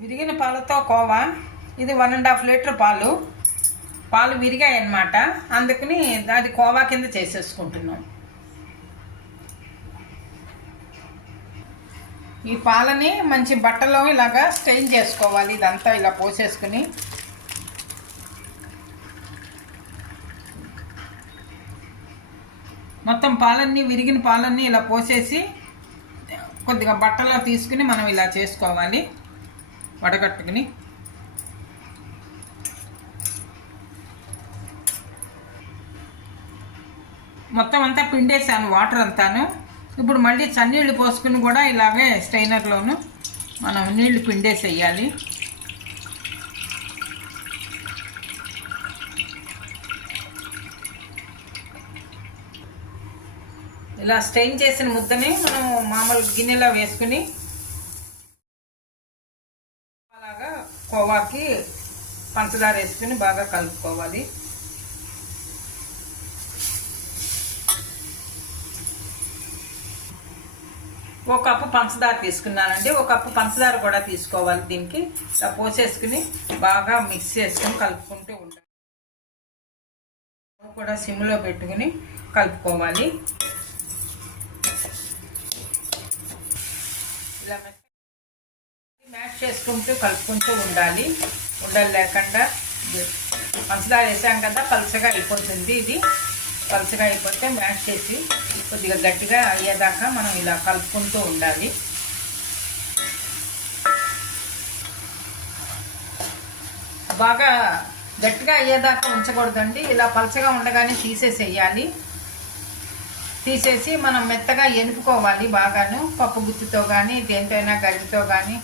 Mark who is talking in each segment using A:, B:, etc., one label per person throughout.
A: విరిగిన పాలతో కోవా. ఇది వన్ అండ్ హాఫ్ లీటర్ పాలు. పాలు విరిగాయి అన్నమాట అందుకని అది కోవా కింద చేసేసుకుంటున్నాం. ఈ పాలని మంచి బట్టలో ఇలాగా స్టెయిన్ చేసుకోవాలి. ఇదంతా ఇలా పోసేసుకుని. మొత్తం పాలన్నీ విరిగిన పాలన్నీ ఇలా పోసేసి కొద్దిగా బట్టలో తీసుకుని మనం ఇలా చేసుకోవాలి. వడగట్టుకుని మొత్తం అంతా పిండేసాను వాటర్ అంతాను. ఇప్పుడు మళ్ళీ చన్నీళ్ళు పోసుకుని కూడా ఇలాగే స్టైనర్లోను మనం నీళ్ళు పిండేసేయాలి. ఇలా స్టెయిన్ చేసిన ముద్దని మనం మామూలు గిన్నెలో వేసుకుని కోవాకి పంచదార వేసుకుని బాగా కలుపుకోవాలి. ఒక కప్పు పంచదార తీసుకున్నానండి. ఒక కప్పు పంచదార కూడా తీసుకోవాలి దీనికి. ఇలా పోసేసుకుని బాగా మిక్స్ చేసుకుని కలుపుకుంటూ ఉండాలి. కూడా సిమ్లో పెట్టుకుని కలుపుకోవాలి. ఇలా చేసుకుంటూ కలుపుకుంటూ ఉండాలి. ఉండలు లేకుండా పంచదార వేసాం కదా పలుచగా అయిపోతుంది ఇది. పలుచగా అయిపోతే మ్యాష్ చేసి కొద్దిగా గట్టిగా అయ్యేదాకా మనం ఇలా కలుపుకుంటూ ఉండాలి. బాగా గట్టిగా అయ్యేదాకా ఉంచకూడదండి. ఇలా పలచగా ఉండగానే తీసేసేయాలి. తీసేసి మనం మెత్తగా ఎనుపుకోవాలి బాగాను. పప్పు గుత్తితో కానీ దేనితోనైనా గడ్డితో కానీ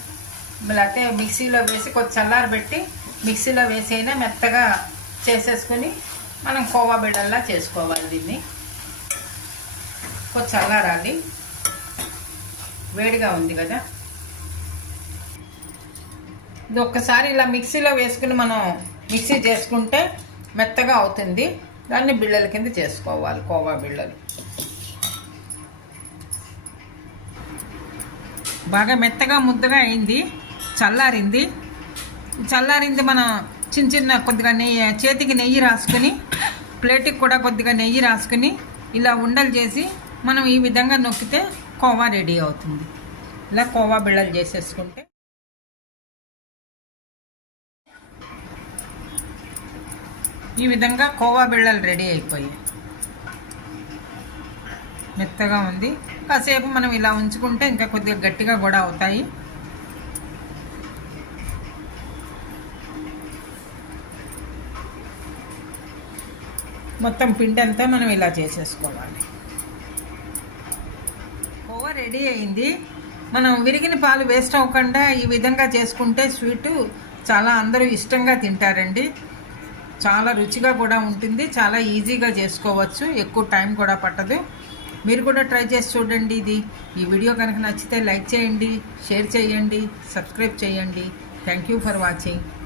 A: లేకపోతే మిక్సీలో వేసి కొద్ది చల్లారబెట్టి మిక్సీలో వేసైనా మెత్తగా చేసేసుకుని మనం కోవా బిడ్డల్లా చేసుకోవాలి దీన్ని. కొద్ది చల్లారాలి. వేడిగా ఉంది కదా. ఇది ఒక్కసారి ఇలా మిక్సీలో వేసుకుని మనం మిక్సీ చేసుకుంటే మెత్తగా అవుతుంది. దాన్ని బిళ్ళల కింద చేసుకోవాలి కోవా బిళ్ళలు. బాగా మెత్తగా ముద్దగా అయింది. చల్లారింది. చల్లారింది మనం చిన్న చిన్న కొద్దిగా నెయ్యి చేతికి నెయ్యి రాసుకుని ప్లేట్కి కూడా కొద్దిగా నెయ్యి రాసుకుని ఇలా ఉండలు చేసి మనం ఈ విధంగా నొక్కితే కోవా రెడీ అవుతుంది. ఇలా కోవా బిళ్ళలు చేసేసుకుంటే. ఈ విధంగా కోవా బిళ్ళలు రెడీ అయిపోయాయి. మెత్తగా ఉంది. కాసేపు మనం ఇలా ఉంచుకుంటే ఇంకా కొద్దిగా గట్టిగా కూడా అవుతాయి. మొత్తం పిండి అంతా మనం ఇలా చేసేసుకోవాలి. కోవా రెడీ అయింది. మనం విరిగిన పాలు వేస్ట్ అవ్వకుండా ఈ విధంగా చేసుకుంటే స్వీటు చాలా అందరూ ఇష్టంగా తింటారండి. చాలా రుచిగా కూడా ఉంటుంది. చాలా ఈజీగా చేసుకోవచ్చు. ఎక్కువ టైం కూడా పట్టదు. మీరు కూడా ట్రై చేసి చూడండి ఇది. ఈ వీడియో కనుక నచ్చితే లైక్ చేయండి షేర్ చేయండి సబ్స్క్రైబ్ చేయండి. Thank you for watching